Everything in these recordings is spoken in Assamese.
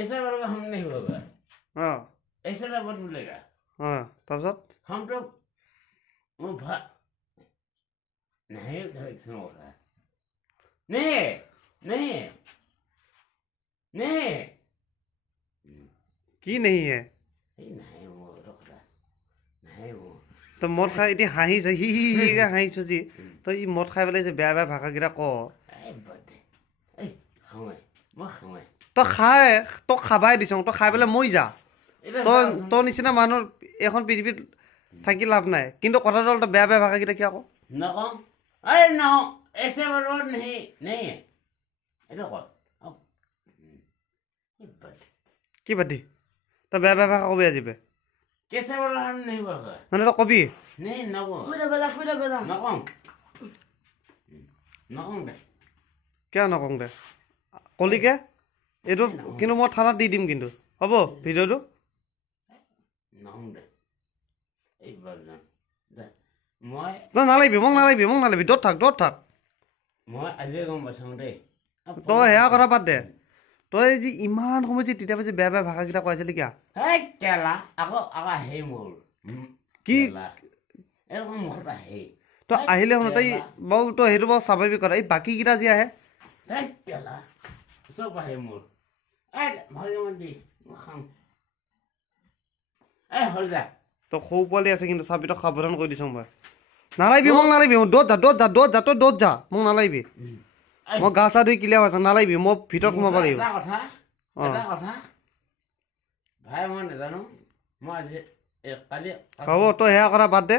ऐसा वर्ग हम नहीं होगा हाँ ऐसा रबर मिलेगा हाँ तब सब हम तो वो नहीं करेक्शन होगा नहीं नहीं नहीं की नहीं है नहीं वो रोक रहा नहीं वो তো মদ খাই এতিয়া হাঁহিছে হিকে হাঁহিছো যি তই ই মদ খাই পেলাই যে বেয়া বেয়া ভাষাকেইটা ক এই বাদে এই খাওয়াই মই খাওয়াই তই খাই তই খাবাই দিছ তই খাই পেলাই মই যা তই তোৰ নিচিনা মানুহ এখন পৃথিৱীত থাকি লাভ নাই কিন্তু কথাটো হ'ল তই বেয়া বেয়া ভাষাকেইটা কিয় ক নকওঁ अरे ना ऐसे बर्बाद नहीं है এটা কর কি বাদি তই বেয়া বেয়া ভাষা কবি আজিবে कैसे बर्बाद नहीं हुआ মানে তই কবি नहीं नकौ नकौ दे কিয় নকওঁ দে কলিকে এইটো কিন্তু মই থানাত দি দিম কিন্তু হ'ব ভিডিঅ'টো নকৌ দে এই বাৰজন দে মই তই নালাগিবি মোক নালাগিবি দূৰত থাক মই আজি গম পাইছোঁ দেই তই সেয়া কথা বাদ দে তই যে ইমান সময় যে তেতিয়া যে বেয়া বেয়া ভাষাকেইটা কৈ আছিলি কিয় এই কেলা আকৌ আহে মোৰ কি এৰকম মুখত আহে তই আহিলে শুন তই বাৰু তই সেইটো বাৰু স্বাভাৱিক কথা এই বাকীকেইটা যে আহে এই কেলা চব আহে মোৰ এই ভগৱান দি মই খাম এই হ'ল যা তই সৰু পোৱালি আছে কিন্তু চাবি তই সাৱধান কৰি দিছোঁ মই নালাগিবি মোক নালাগিবি দৌত যা মোক নালাগিবি মই গা চা ধুই ক্লিয়াৰ হৈছোঁ নালাগিবি মই ভিতৰত সোমাব লাগিব এটা কথা ভাই মই নাজানো মই আজি কালি হ'ব তই সেয়া কথা বাদ দে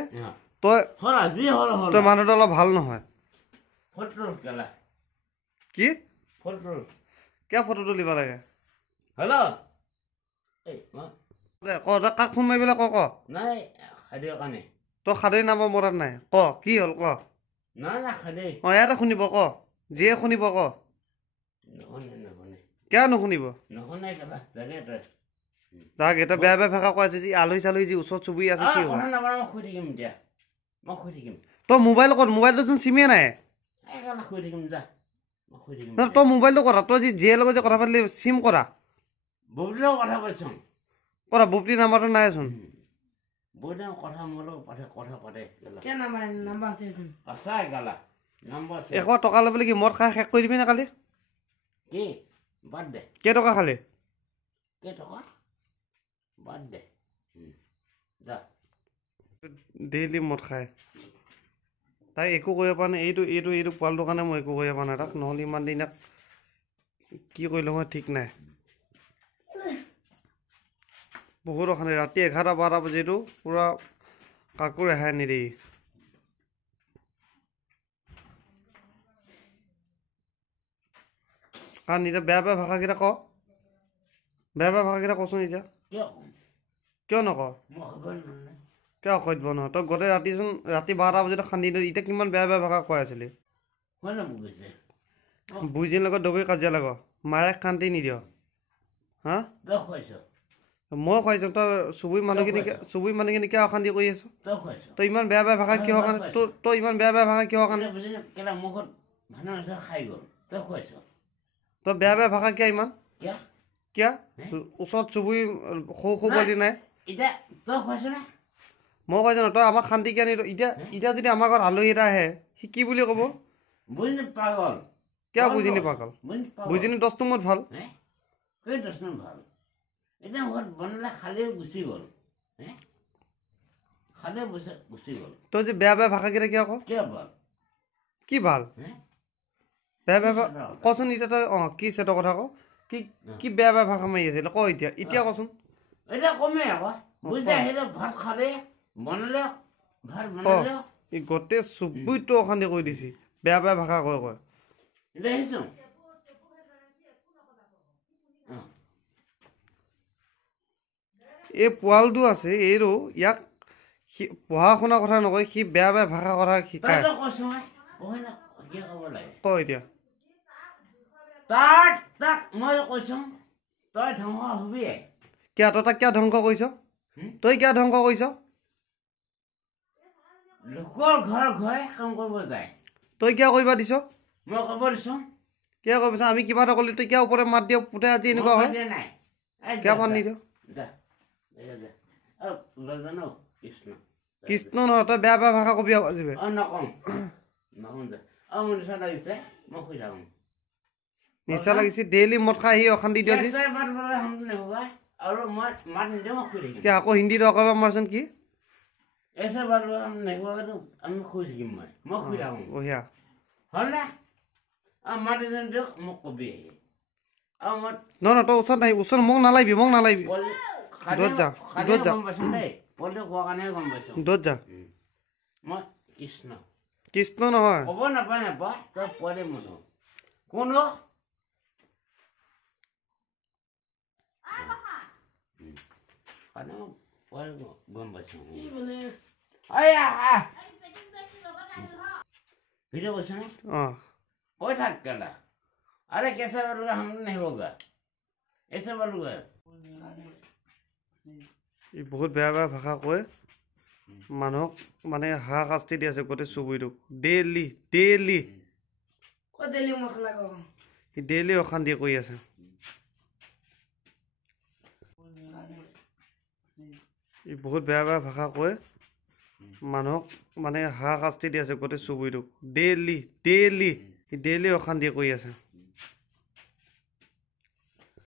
তই আজি হ'ল তই মানুহটো অলপ ভাল নহয় ফটো কেলা কি ফটো কিয় ফটো তুলিব লাগে হেল্ল' এই ক তই কাক ফোন মাৰিবলৈ ক নাই খাদিৰ কাৰণে তই সাদৈ নামৰ মনত নাই ক কি হ'ল ক নাই নাই খাদেই অঁ ইয়াতে শুনিব ক যিয়ে শুনিব ক নুশুনে কিয় নুশুনিব নুশুনে কেলা জাগে তই যাক এটা বেয়া বেয়া ভাষা কৈ আছে যি আলহী চালহী যি ওচৰত চুবুৰী আছে কি হ'ল কথা নাপাৰা মই শুই থাকিম এতিয়া মই শুই থাকিম তই মোবাইল ক'ত মোবাইলটোচোন চিমেই নাই এই কেলা শুই থাকিম যা মই শুই থাকিম তই মোবাইলটো কৰা তই যি যিয়ে লগত যে কথা পাতিলি চিম কৰা ববিলৰ কথা পাতিছোঁ কৰা বুপটি নাম্বাৰটো নাইচোন ববিলৰ কথা মোৰ লগত কথা পাতে क्या नंबर আছে সঁচাই গালা নম্বৰ আছে 100 টকা লৈ পেলাই কি মদ খাই শেষ কৰি দিবি নে কালি কি বাদ দে কেইটকা খালি কেইটকা বাদ দে যা ডেইলি মদ খায় তাই একো কৰিব পৰা নাই এইটো পোৱালিটোৰ কাৰণে মই একো কৰিব পৰা নাই তাক নহ'লে ইমান দিন কি কৰিলোঁ মই ঠিক নাই বহুত অশান্তি ৰাতি 11-12 বজিটো পূৰা কাকো ৰেহাই নিদিয়ে কাৰণ এতিয়া বেয়া বেয়া ভাষাকেইটা ক বেয়া বেয়া ভাষাকেইটা কচোন এতিয়া কিয় নক মই খবৰ নহয় কিয় অসভ্য নহয় তই গোটেই ৰাতি 12 বজাত খান্দি দিলি এতিয়া কিমান বেয়া বেয়া ভাষা কৈ আছিলি কোনে বুজিছে বুজিৰ লগত দগৰি কাজিয়া লাগ মাৰে শান্তি নিদিয় হা তই খুৱাইছ মই খুৱাইছোঁ তই চুবুৰী মানুহখিনি কিয় অশান্তি কৰি আছ তই খুৱাইছ তই ইমান বেয়া বেয়া ভাষা কিহৰ কাৰণে তই ইমান বেয়া বেয়া ভাষা কিহৰ কাৰণে বুজি কেলা মুখত ভানা খাই গ'ল তই খুৱাইছ তই বেয়া বেয়া ভাষা কিয় ইমান কিয় ওচৰত চুবুৰী সৰু পোৱালি নাই এতিয়া তই খুৱাইছ নে মই কৈছোঁ ন তই আমাক শান্তি কিয় নিদিয় এতিয়া যদি আমাৰ ঘৰত আলহী এটা আহে সি কি বুলি ক'ব বুজি পাগল কিয় বুজি নাপাগল বুজি নি 10 নম্বৰত ভাল সেই 10 নম্বৰ ভাল এতিয়া ঘৰত বনালে খালেও গুচি গ'ল খালে গুচি গ'ল তই যে বেয়া বেয়া ভাষাকেইটা কিয় ক কিয় ভাল কি ভাল বেয়া বেয়া কচোন এতিয়া তই কি চেটৰ কথা ক কি বেয়া বেয়া ভাষা মাৰি আছিল ক এতিয়া কচোন এতিয়া কমে আকৌ বুজি আহিলে ভাত খালে বনালে ভাত বনালে এই গোটেই চুবুৰীটো অশান্তি কৰি দিছি বেয়া বেয়া ভাষা কয় এতিয়া আহিছোঁ এই পোৱালটো আছে এইটো ইয়াক পঢ়া শুনা কথা নকয় সি বেয়া বেয়া ভাষা কথা শিকায় ক এতিয়া তাক মই কৈছোঁ তই ধ্বংস হবি কিয় তই তাক কিয় ধ্বংস কৰিছ তই কিয় ধ্বংস কৰিছ লোকৰ ঘৰে কাম কৰিব যায় তই কিয় কৰিব দিছ মই ক'ব দিছোঁ কিয় কৰিব আমি কিবা এটা কৰিলে তই কিয় ওপৰে মাত দিয় পুতে আজি এনেকুৱা হয় কিয় পানী নিদিয় দে দে লৈ জানো কৃষ্ণ কৃষ্ণ নহয় তই বেয়া বেয়া ভাষা কবি আজিবে নকওঁ নকওঁ দে মোৰ নিচা লাগিছে মই শুই থাকোঁ নিচা লাগিছে ডেইলি মদ খাই আহি অশান্তি দিয় যে আৰু মই মাত নিদিওঁ মই শুই থাকিম কি আকৌ হিন্দীত অকবা মাৰচোন কি এছে বাৰ আমি শুই থাকিম মই শুই থাকোঁ বঢ়িয়া হ'ল না মাত দিয়ক মোক কবি আৰু মই নহয় তই ওচৰত নাহিবি ওচৰত মোক নালাগিবি দূৰত যা দূৰত যা গম পাইছোঁ দেই পলিটো কোৱা কাৰণেহে গম পাইছোঁ দূৰত যা মই কৃষ্ণ কৃষ্ণ নহয় ক'ব নাপায় তই পোৱালি মানুহ কোনো কাৰণে মই পোৱালি গম পাইছোঁ ভিডিঅ' কৈছে নে অঁ কৈ থাক কেলা আরে कैसे बोलूँगा हम नहीं होगा ऐसे बोलूँगा ই বহুত বেয়া বেয়া ভাষা কয় মানুহক মানে হাৰাশাস্তি দি আছে গোটেই চুবুৰীটোক ডেইলি ডেইলি ক'ত দিলি মোক লাগ সি ডেইলি অশান্তি কৰি আছে ই বহুত বেয়া বেয়া ভাষা কয় মানুহক মানে হাৰাশাস্তি দি আছে গোটেই চুবুৰীটোক ডেইলি ডেইলি সি ডেইলি অশান্তি কৰি আছে